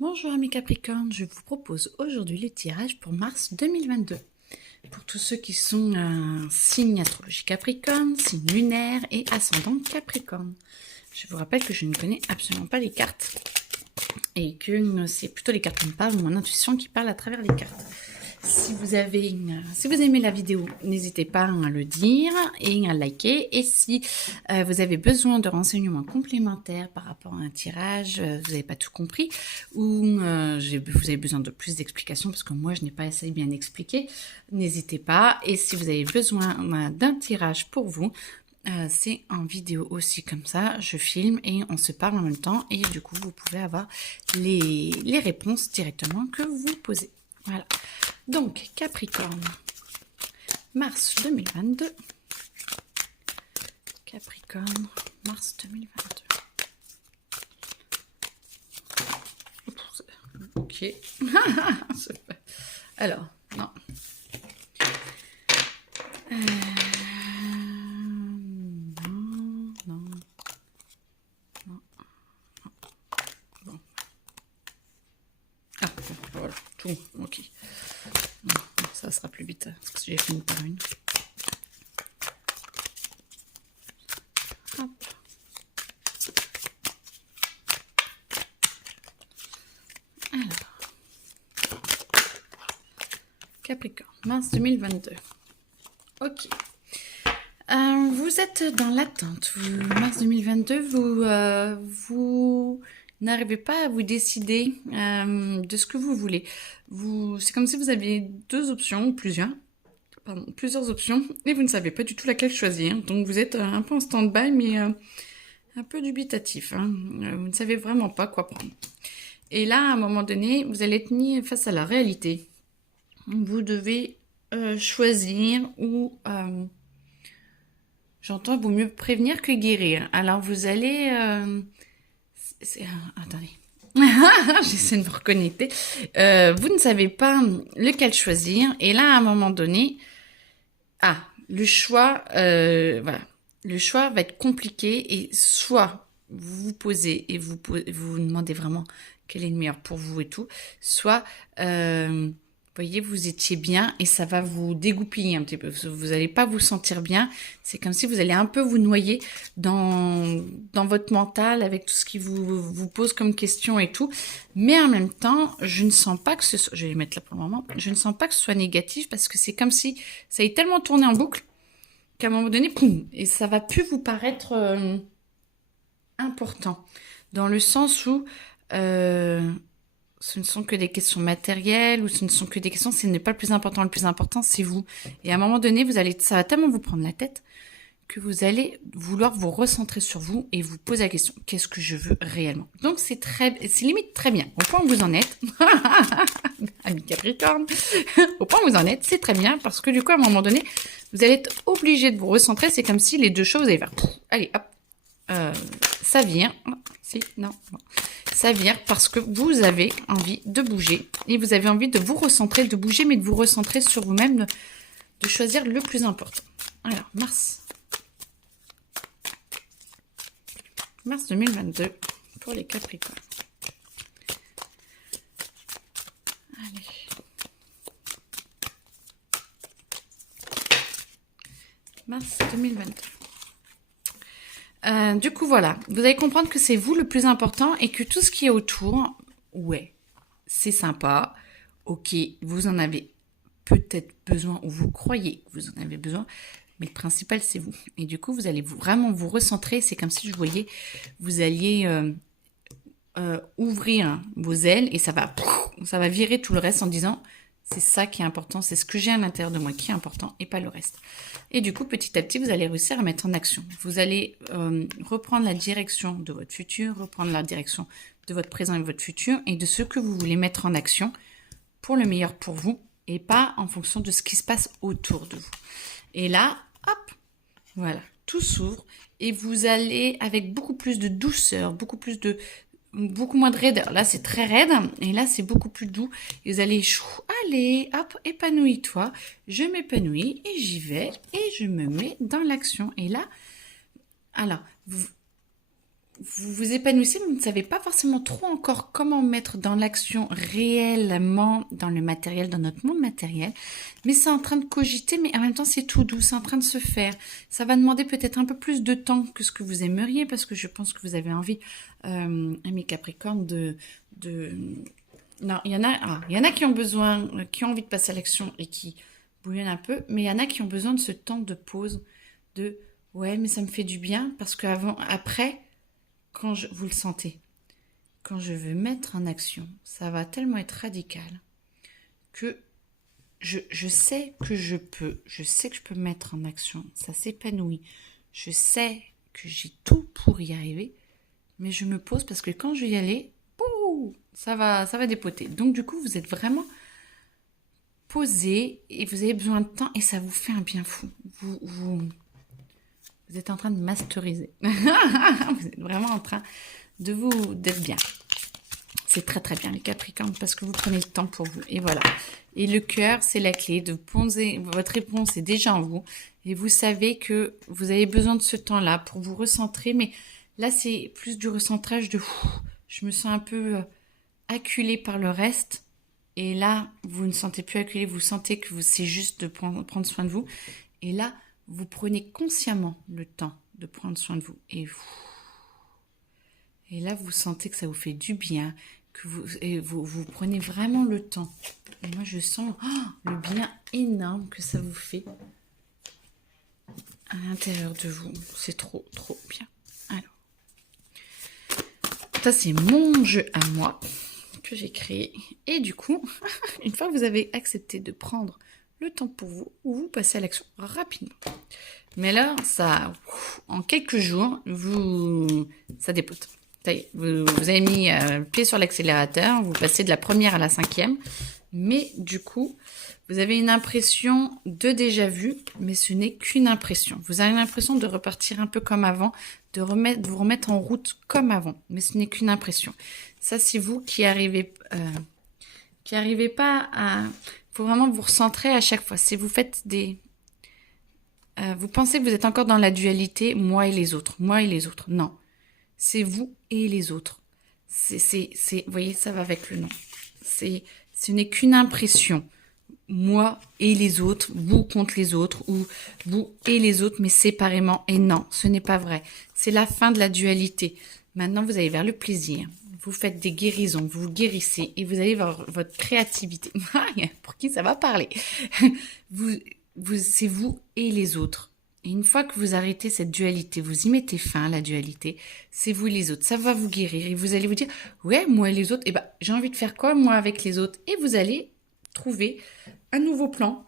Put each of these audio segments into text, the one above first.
Bonjour amis Capricorne, je vous propose aujourd'hui le tirage pour mars 2022. Pour tous ceux qui sont un signe astrologique Capricorne, signe lunaire et ascendant Capricorne. Je vous rappelle que je ne connais absolument pas les cartes et que c'est plutôt les cartes qui me parlent ou mon intuition qui parle à travers les cartes. Si vous aimez la vidéo, n'hésitez pas à le dire et à liker. Et si vous avez besoin de renseignements complémentaires par rapport à un tirage, vous n'avez pas tout compris, ou vous avez besoin de plus d'explications parce que moi je n'ai pas assez bien expliqué, n'hésitez pas. Et si vous avez besoin d'un tirage pour vous, c'est en vidéo aussi comme ça, je filme et on se parle en même temps et du coup vous pouvez avoir les réponses directement que vous posez. Voilà. Donc, Capricorne, mars 2022. Capricorne, mars 2022. Ok. Alors, non. Non. Bon. Ah, voilà, tout, ok. Ça sera plus vite, parce que j'ai fini par une. Hop. Alors. Capricorne, mars 2022. Ok. Vous êtes dans l'attente. Mars 2022, vous n'arrivez pas à vous décider de ce que vous voulez. C'est comme si vous aviez deux options, ou plusieurs options, et vous ne savez pas du tout laquelle choisir. Donc vous êtes un peu en stand-by, mais un peu dubitatif. Hein. Vous ne savez vraiment pas quoi prendre. Et là, à un moment donné, vous allez être mis face à la réalité. Vous devez choisir ou... J'entends, vaut mieux prévenir que guérir. Alors, vous allez... attendez. J'essaie de me reconnecter. Vous ne savez pas lequel choisir. Et là, à un moment donné... le choix... voilà. Le choix va être compliqué. Et soit vous vous posez et vous vous demandez vraiment quel est le meilleur pour vous et tout. Soit... voyez, vous étiez bien et ça va vous dégoupiller un petit peu. Vous n'allez pas vous sentir bien. C'est comme si vous allez un peu vous noyer dans votre mental avec tout ce qui vous pose comme question et tout. Mais en même temps, je ne sens pas que ce soit... Je vais les mettre là pour le moment. Je ne sens pas que ce soit négatif parce que c'est comme si ça ait tellement tourné en boucle qu'à un moment donné, poum, et ça va plus vous paraître important. Dans le sens où... ce ne sont que des questions matérielles ou ce ne sont que des questions, ce n'est pas le plus important. Le plus important, c'est vous. Et à un moment donné, ça va tellement vous prendre la tête que vous allez vouloir vous recentrer sur vous et vous poser la question, qu'est-ce que je veux réellement? Donc, c'est limite très bien. Au point où vous en êtes, ami Capricorne, au point où vous en êtes, c'est très bien parce que du coup, à un moment donné, vous allez être obligé de vous recentrer. C'est comme si les deux choses, vous allez faire, allez, hop, ça vient. Non. Ça vire parce que vous avez envie de bouger et vous avez envie de vous recentrer, de bouger, mais de vous recentrer sur vous-même, de choisir le plus important. Alors, mars 2022 pour les Capricornes. Allez. Mars 2022. Du coup, voilà, vous allez comprendre que c'est vous le plus important et que tout ce qui est autour, ouais, c'est sympa, ok, vous en avez peut-être besoin ou vous croyez que vous en avez besoin, mais le principal, c'est vous. Et du coup, vous allez vraiment vous recentrer, c'est comme si je voyais, vous alliez ouvrir vos ailes et ça va virer tout le reste en disant... C'est ça qui est important, c'est ce que j'ai à l'intérieur de moi qui est important et pas le reste. Et du coup, petit à petit, vous allez réussir à mettre en action. Vous allez reprendre la direction de votre futur, reprendre la direction de votre présent et de votre futur et de ce que vous voulez mettre en action pour le meilleur pour vous et pas en fonction de ce qui se passe autour de vous. Et là, hop, voilà, tout s'ouvre et vous allez avec beaucoup plus de douceur, beaucoup moins de raideur. Là, c'est très raide. Et là, c'est beaucoup plus doux. Et vous allez, allez, hop, épanouis-toi. Je m'épanouis et j'y vais. Et je me mets dans l'action. Et là, alors, vous vous épanouissez, mais vous ne savez pas forcément trop encore comment mettre dans l'action réellement, dans le matériel, dans notre monde matériel. Mais c'est en train de cogiter, mais en même temps, c'est tout doux, c'est en train de se faire. Ça va demander peut-être un peu plus de temps que ce que vous aimeriez, parce que je pense que vous avez envie, mes Capricornes, Non, il y en a qui ont besoin, qui ont envie de passer à l'action et qui bouillonnent un peu, mais il y en a qui ont besoin de ce temps de pause, ouais, mais ça me fait du bien, parce après, vous le sentez, quand je veux mettre en action, ça va tellement être radical que je sais que je peux mettre en action, ça s'épanouit, je sais que j'ai tout pour y arriver, mais je me pose parce que quand je vais y aller, ça va dépoter. Donc du coup, vous êtes vraiment posé et vous avez besoin de temps et ça vous fait un bien fou. Vous êtes en train de masteriser. Vous êtes vraiment en train d'être bien. C'est très très bien les Capricornes parce que vous prenez le temps pour vous. Et voilà. Et le cœur, c'est la clé de poser. Votre réponse est déjà en vous. Et vous savez que vous avez besoin de ce temps-là pour vous recentrer. Mais là, c'est plus du recentrage je me sens un peu acculée par le reste. Et là, vous ne sentez plus acculé. Vous sentez que c'est juste de prendre soin de vous. Et là, vous prenez consciemment le temps de prendre soin de vous. Et là, vous sentez que ça vous fait du bien, que vous prenez vraiment le temps. Et moi, je sens le bien énorme que ça vous fait à l'intérieur de vous. C'est trop, trop bien. Alors, ça, c'est mon jeu à moi que j'ai créé. Et du coup, une fois que vous avez accepté de prendre le temps pour vous, vous passez à l'action rapidement. Mais là, en quelques jours, ça dépote. Ça y est, vous avez mis le pied sur l'accélérateur, vous passez de la première à la 5e, mais du coup, vous avez une impression de déjà-vu, mais ce n'est qu'une impression. Vous avez l'impression de repartir un peu comme avant, de vous remettre en route comme avant, mais ce n'est qu'une impression. Ça, c'est vous qui arrivez pas à... faut vraiment vous recentrer à chaque fois. Si vous faites vous pensez que vous êtes encore dans la dualité, moi et les autres. Non. C'est vous et les autres. Vous voyez, ça va avec le nom. Ce n'est qu'une impression. Moi et les autres, vous contre les autres, ou vous et les autres, mais séparément. Et non, ce n'est pas vrai. C'est la fin de la dualité. Maintenant, vous allez vers le plaisir. Vous faites des guérisons, vous vous guérissez et vous allez vers votre créativité. Pour qui ça va parler? C'est vous et les autres. Et une fois que vous arrêtez cette dualité, vous y mettez fin à la dualité, c'est vous et les autres. Ça va vous guérir et vous allez vous dire, ouais, moi et les autres, j'ai envie de faire quoi, moi, avec les autres? Et vous allez trouver un nouveau plan,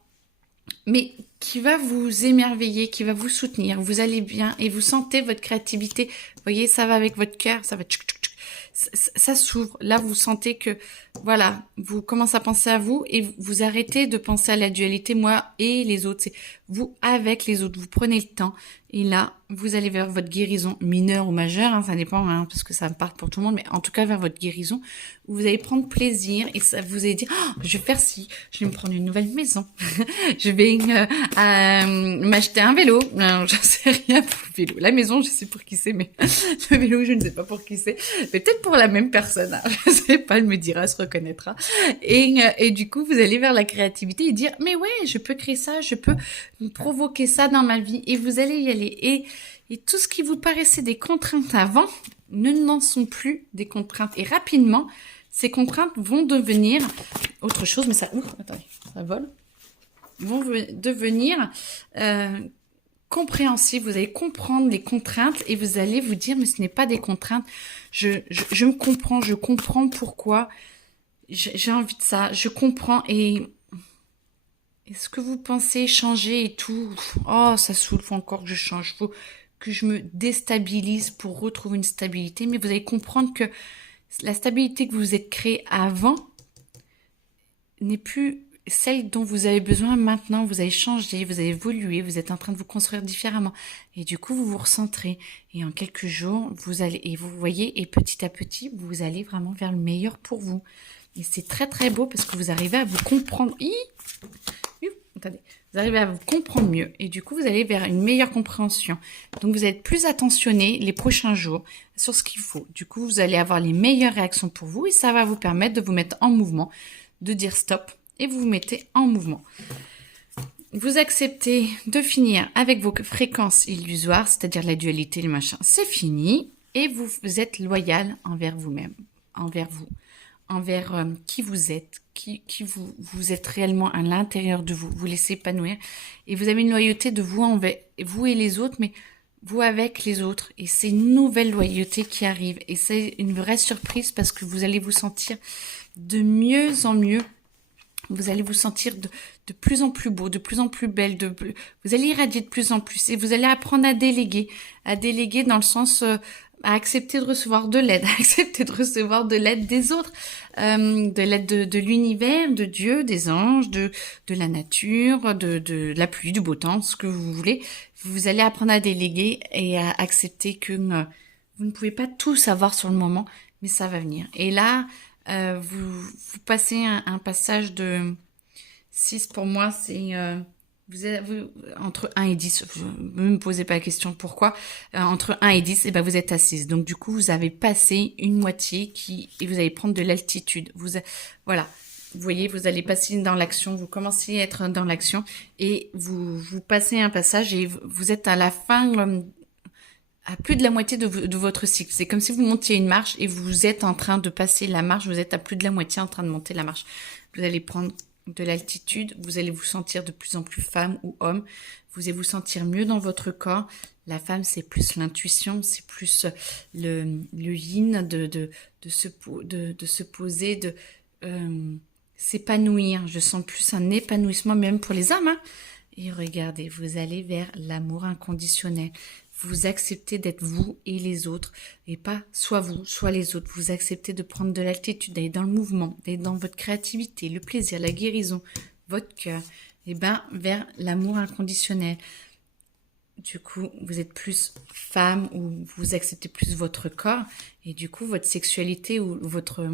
mais qui va vous émerveiller, qui va vous soutenir. Vous allez bien et vous sentez votre créativité. Vous voyez, ça va avec votre cœur, ça va ça s'ouvre. Là, vous sentez que, voilà, vous commencez à penser à vous et vous arrêtez de penser à la dualité, moi et les autres. C'est vous avec les autres. Vous prenez le temps et là, vous allez vers votre guérison mineure ou majeure, ça dépend, parce que ça me parle pour tout le monde, mais en tout cas vers votre guérison, où vous allez prendre plaisir et ça vous allez dire, je vais faire ci, je vais me prendre une nouvelle maison, je vais m'acheter un vélo, je sais rien pour le vélo, la maison je sais pour qui c'est, mais le vélo je ne sais pas pour qui c'est, mais peut-être pour la même personne, je sais pas, elle me dira, elle se reconnaîtra, et du coup vous allez vers la créativité et dire, mais ouais, je peux créer ça, je peux provoquer ça dans ma vie, et vous allez y aller. Et tout ce qui vous paraissait des contraintes avant n'en sont plus des contraintes. Et rapidement, ces contraintes vont devenir autre chose, mais ça vole. Vont devenir compréhensibles. Vous allez comprendre les contraintes et vous allez vous dire, mais ce n'est pas des contraintes. Je me comprends, je comprends pourquoi j'ai envie de ça. Je comprends et ce que vous pensez changer et tout, ça saoule, faut encore que je change, faut que je me déstabilise pour retrouver une stabilité. Mais vous allez comprendre que la stabilité que vous vous êtes créée avant n'est plus celle dont vous avez besoin maintenant. Vous avez changé, vous avez évolué, vous êtes en train de vous construire différemment. Et du coup, vous vous recentrez. Et en quelques jours, vous voyez, et petit à petit, vous allez vraiment vers le meilleur pour vous. Et c'est très très beau parce que vous arrivez à vous comprendre. attendez, vous arrivez à vous comprendre mieux et du coup, vous allez vers une meilleure compréhension. Donc, vous êtes plus attentionné les prochains jours sur ce qu'il faut. Du coup, vous allez avoir les meilleures réactions pour vous et ça va vous permettre de vous mettre en mouvement, de dire stop et vous vous mettez en mouvement. Vous acceptez de finir avec vos fréquences illusoires, c'est-à-dire la dualité, le machin. C'est fini et vous êtes loyal envers vous-même, envers vous, envers qui vous êtes, qui vous êtes réellement à l'intérieur de vous. Vous laissez épanouir et vous avez une loyauté de vous envers vous et les autres, mais vous avec les autres. Et c'est une nouvelle loyauté qui arrive et c'est une vraie surprise parce que vous allez vous sentir de mieux en mieux. Vous allez vous sentir de plus en plus beau, de plus en plus belle, vous allez irradier de plus en plus et vous allez apprendre à déléguer dans le sens à accepter de recevoir de l'aide, à accepter de recevoir de l'aide des autres, de l'aide de l'univers, de Dieu, des anges, de la nature, de la pluie, du beau temps, ce que vous voulez. Vous allez apprendre à déléguer et à accepter que vous ne pouvez pas tout savoir sur le moment, mais ça va venir. Et là, vous passez un passage de 6 pour moi, c'est vous, entre 1 et 10, ne me posez pas la question pourquoi, entre 1 et 10, et ben vous êtes à 6. Donc du coup, vous avez passé une moitié et vous allez prendre de l'altitude. Voilà, vous voyez, vous allez passer dans l'action, vous commencez à être dans l'action et vous passez un passage et vous êtes à la fin à plus de la moitié de votre cycle. C'est comme si vous montiez une marche et vous êtes en train de passer la marche, vous êtes à plus de la moitié en train de monter la marche. Vous allez prendre de l'altitude, vous allez vous sentir de plus en plus femme ou homme, vous allez vous sentir mieux dans votre corps. La femme, c'est plus l'intuition, c'est plus le yin, de se poser, de s'épanouir. Je sens plus un épanouissement même pour les hommes, hein. Et regardez, vous allez vers l'amour inconditionnel. Vous acceptez d'être vous et les autres, et pas soit vous, soit les autres. Vous acceptez de prendre de l'altitude, d'aller dans le mouvement, d'aller dans votre créativité, le plaisir, la guérison, votre cœur, et ben vers l'amour inconditionnel. Du coup, vous êtes plus femme ou vous acceptez plus votre corps, et du coup, votre sexualité ou votre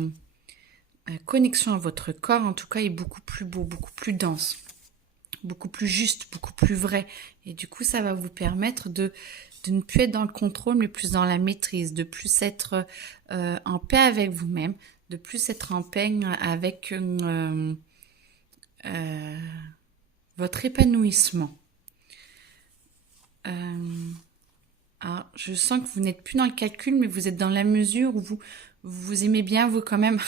connexion à votre corps, en tout cas, est beaucoup plus beau, beaucoup plus dense, beaucoup plus juste, beaucoup plus vrai. Et du coup, ça va vous permettre de ne plus être dans le contrôle, mais plus dans la maîtrise, de plus être en paix avec vous-même, de plus être en paix avec votre épanouissement. Alors, je sens que vous n'êtes plus dans le calcul, mais vous êtes dans la mesure où vous aimez bien, vous quand même,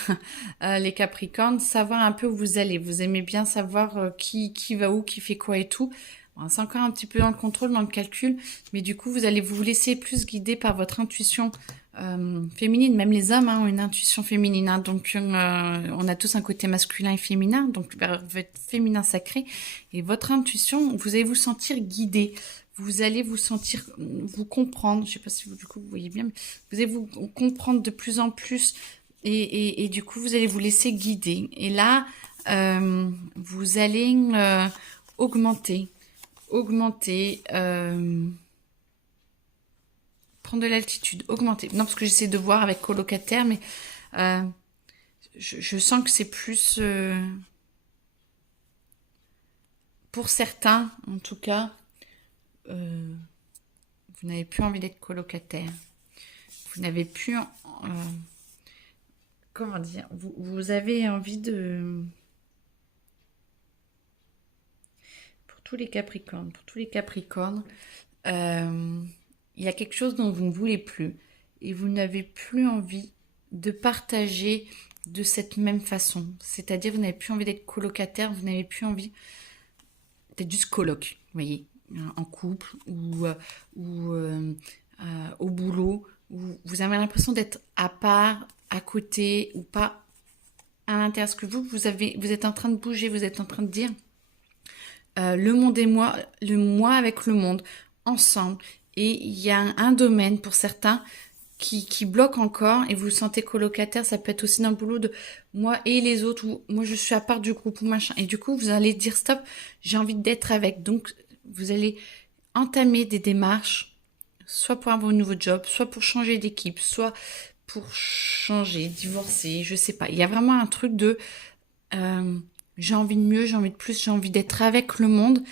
les Capricornes, savoir un peu où vous allez. Vous aimez bien savoir qui va où, qui fait quoi et tout. Bon, c'est encore un petit peu dans le contrôle, dans le calcul, mais du coup, vous allez vous laisser plus guider par votre intuition féminine. Même les hommes ont une intuition féminine, hein. Donc on a tous un côté masculin et féminin, donc votre féminin sacré. Et votre intuition, vous allez vous sentir guidé. Vous allez vous sentir, vous comprendre, je sais pas si vous, du coup, vous voyez bien, mais vous allez vous comprendre de plus en plus et du coup, vous allez vous laisser guider. Et là, vous allez augmenter, prendre de l'altitude, augmenter. Non, parce que j'essaie de voir avec colocataire, mais je sens que c'est plus, pour certains, en tout cas, vous n'avez plus envie d'être colocataire. Vous n'avez plus... comment dire, vous avez envie de... Pour tous les Capricornes, il y a quelque chose dont vous ne voulez plus. Et vous n'avez plus envie de partager de cette même façon. C'est-à-dire, vous n'avez plus envie d'être colocataire, vous n'avez plus envie d'être juste coloc, vous voyez, en couple ou au boulot, où vous avez l'impression d'être à part, à côté ou pas à l'intérieur. Parce que vous êtes en train de bouger, vous êtes en train de dire le monde et moi, le moi avec le monde, ensemble. Et il y a un domaine pour certains qui bloque encore et vous vous sentez colocataire. Ça peut être aussi dans le boulot de moi et les autres, ou moi je suis à part du groupe ou machin. Et du coup, vous allez dire stop, j'ai envie d'être avec. Donc, vous allez entamer des démarches, soit pour avoir un nouveau job, soit pour changer d'équipe, soit pour changer, divorcer, je sais pas. Il y a vraiment un truc de j'ai envie de mieux, j'ai envie de plus, j'ai envie d'être avec le monde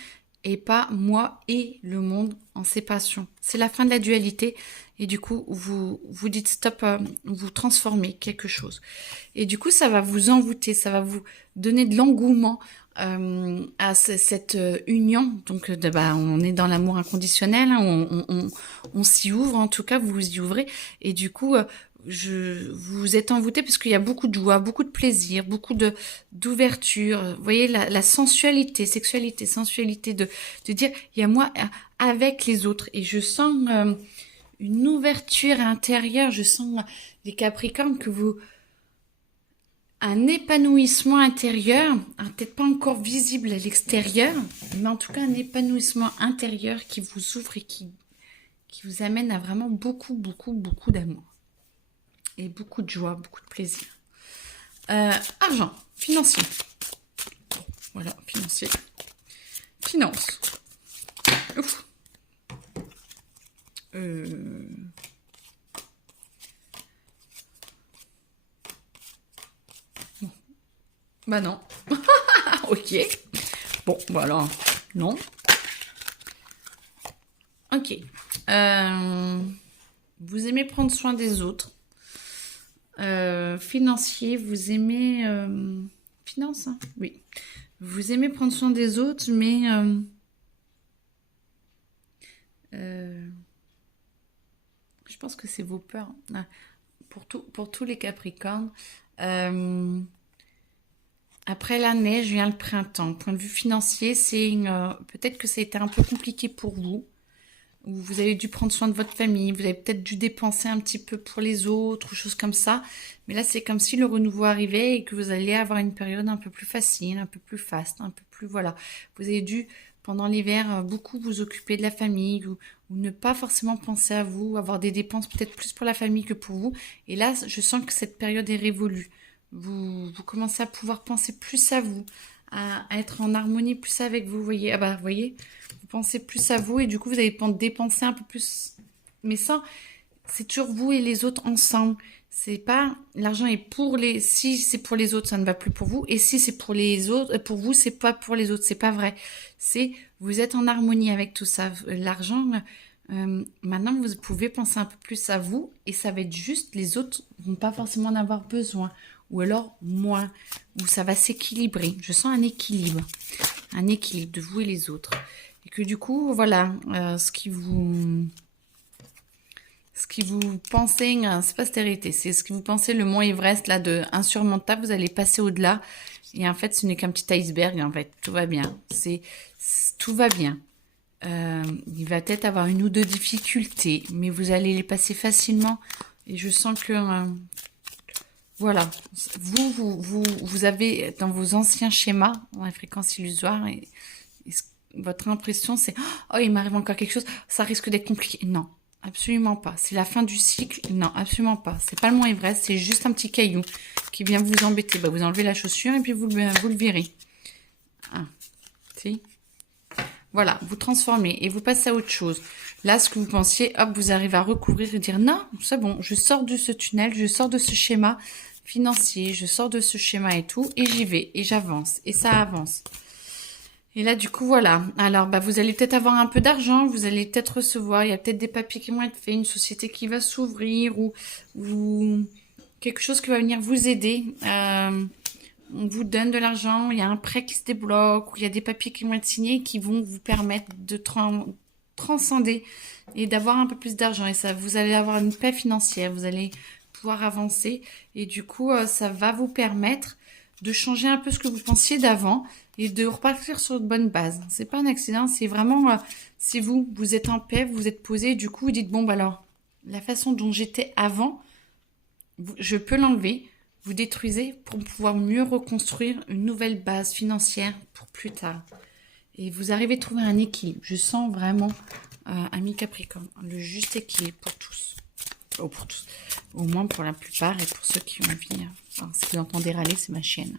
et pas moi et le monde en séparation. C'est la fin de la dualité et du coup, vous dites stop, vous transformez quelque chose. Et du coup, ça va vous envoûter, ça va vous donner de l'engouement à cette union. Donc, on est dans l'amour inconditionnel, hein, on s'y ouvre, en tout cas, vous vous y ouvrez. Et du coup, vous êtes envoûté parce qu'il y a beaucoup de joie, beaucoup de plaisir, beaucoup d'ouverture. Vous voyez, la sensualité, sexualité, sensualité de dire, il y a moi avec les autres. Et je sens une ouverture intérieure, je sens les Capricornes que un épanouissement intérieur, peut-être pas encore visible à l'extérieur, mais en tout cas un épanouissement intérieur qui vous ouvre et qui vous amène à vraiment beaucoup, beaucoup, beaucoup d'amour. Et beaucoup de joie, beaucoup de plaisir. Argent, financier. Voilà, financier. Finance. Ouf. Bon. Bah non. Ok. Bon, voilà. Non. Ok. Vous aimez prendre soin des autres. Financier, vous aimez... finance, hein, oui. Vous aimez prendre soin des autres, mais... je pense que c'est vos peurs. Ah, pour tous les Capricornes. Après la neige vient le printemps. Point de vue financier, c'est peut-être que ça a été un peu compliqué pour vous. Vous avez dû prendre soin de votre famille, vous avez peut-être dû dépenser un petit peu pour les autres, ou choses comme ça. Mais là, c'est comme si le renouveau arrivait et que vous allez avoir une période un peu plus facile, un peu plus faste, un peu plus, voilà. Vous avez dû, pendant l'hiver, beaucoup vous occuper de la famille, ou ne pas forcément penser à vous, avoir des dépenses peut-être plus pour la famille que pour vous. Et là, je sens que cette période est révolue. Vous commencez à pouvoir penser plus à vous, à être en harmonie plus avec vous, voyez. Ah bah, vous voyez, vous pensez plus à vous et du coup, vous allez dépenser un peu plus. Mais ça, c'est toujours vous et les autres ensemble. C'est pas, l'argent est pour les, si c'est pour les autres, ça ne va plus pour vous. Et si c'est pour les autres, pour vous, c'est pas pour les autres. C'est pas vrai. C'est, vous êtes en harmonie avec tout ça. L'argent, maintenant, vous pouvez penser un peu plus à vous et ça va être juste, les autres vont pas forcément en avoir besoin. Ou alors moins, où ça va s'équilibrer. Je sens un équilibre de vous et les autres. Et que du coup, voilà, ce qui vous pensez, c'est pas stérilité, c'est ce que vous pensez le mont Everest là de insurmontable, vous allez passer au-delà. Et en fait, ce n'est qu'un petit iceberg. En fait, tout va bien. Tout va bien. Il va peut-être avoir une ou deux difficultés, mais vous allez les passer facilement. Et je sens que voilà, vous avez dans vos anciens schémas, dans les fréquences illusoires, votre impression c'est « Oh, il m'arrive encore quelque chose, ça risque d'être compliqué. » Non, absolument pas. C'est la fin du cycle. Non, absolument pas. C'est pas le mont Everest, c'est juste un petit caillou qui vient vous embêter. Bah, vous enlevez la chaussure et puis vous le virez. Ah, si. Voilà, vous transformez et vous passez à autre chose. Là, ce que vous pensiez, hop, vous arrivez à recouvrir et dire « Non, c'est bon, je sors de ce tunnel, je sors de ce schéma financier, je sors de ce schéma et tout, et j'y vais, et j'avance, et ça avance. » Et là, du coup, voilà. Alors, bah, vous allez peut-être avoir un peu d'argent, vous allez peut-être recevoir, il y a peut-être des papiers qui vont être faits, une société qui va s'ouvrir, ou quelque chose qui va venir vous aider. On vous donne de l'argent, il y a un prêt qui se débloque, ou il y a des papiers qui vont être signés qui vont vous permettre de transcender et d'avoir un peu plus d'argent. Et ça, vous allez avoir une paix financière, vous allez pouvoir avancer. Et du coup, ça va vous permettre de changer un peu ce que vous pensiez d'avant et de repartir sur de bonnes bases. C'est pas un accident, c'est vraiment, c'est vous êtes en paix, vous êtes posé, du coup, vous dites, bon, bah alors, la façon dont j'étais avant, je peux l'enlever. Vous détruisez pour pouvoir mieux reconstruire une nouvelle base financière pour plus tard. Et vous arrivez à trouver un équilibre. Je sens vraiment, ami Capricorne, le juste équilibre pour tous. Oh, pour tous. Au moins pour la plupart et pour ceux qui ont envie. Enfin, si vous entendez râler, c'est ma chienne.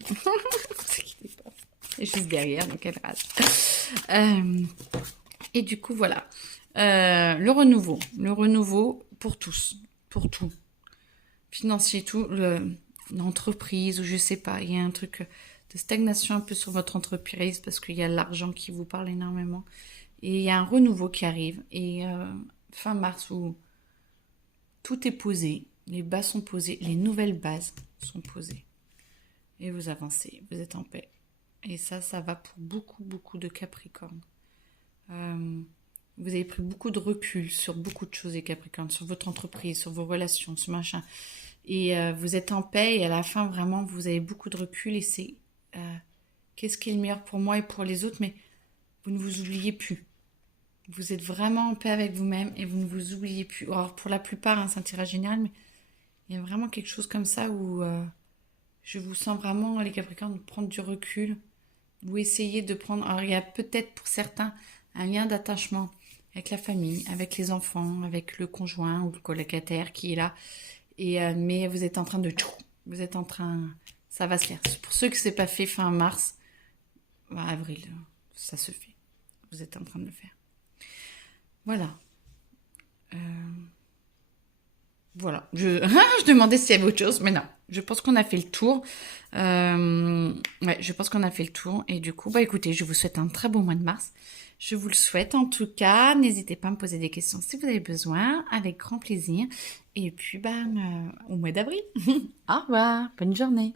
C'est juste derrière, donc elle râle. Et du coup, voilà. Le renouveau. Le renouveau pour tous. Pour tout. Financier, tout. L'entreprise ou je sais pas. Il y a un truc de stagnation un peu sur votre entreprise parce qu'il y a l'argent qui vous parle énormément. Et il y a un renouveau qui arrive. Et fin mars, où tout est posé, les bases sont posées, les nouvelles bases sont posées. Et vous avancez, vous êtes en paix. Et ça va pour beaucoup, beaucoup de Capricornes. Vous avez pris beaucoup de recul sur beaucoup de choses, les Capricornes, sur votre entreprise, sur vos relations, sur machin. Et vous êtes en paix et à la fin, vraiment, vous avez beaucoup de recul et c'est qu'est-ce qui est le meilleur pour moi et pour les autres, mais vous ne vous oubliez plus. Vous êtes vraiment en paix avec vous-même et vous ne vous oubliez plus. Alors, pour la plupart, hein, c'est un tirage général, mais il y a vraiment quelque chose comme ça où je vous sens vraiment, les Capricornes, prendre du recul. Vous essayez de prendre... Alors, il y a peut-être pour certains un lien d'attachement avec la famille, avec les enfants, avec le conjoint ou le colocataire qui est là. Et, mais vous êtes en train de... Vous êtes en train... Ça va se faire. Pour ceux que c'est pas fait fin mars, avril, ça se fait. Vous êtes en train de le faire. Voilà. Voilà. Je demandais s'il y avait autre chose, mais non. Je pense qu'on a fait le tour. Ouais, je pense qu'on a fait le tour. Et du coup, écoutez, je vous souhaite un très beau mois de mars. Je vous le souhaite en tout cas. N'hésitez pas à me poser des questions si vous avez besoin, avec grand plaisir. Et puis, au mois d'avril. Au revoir. Bonne journée.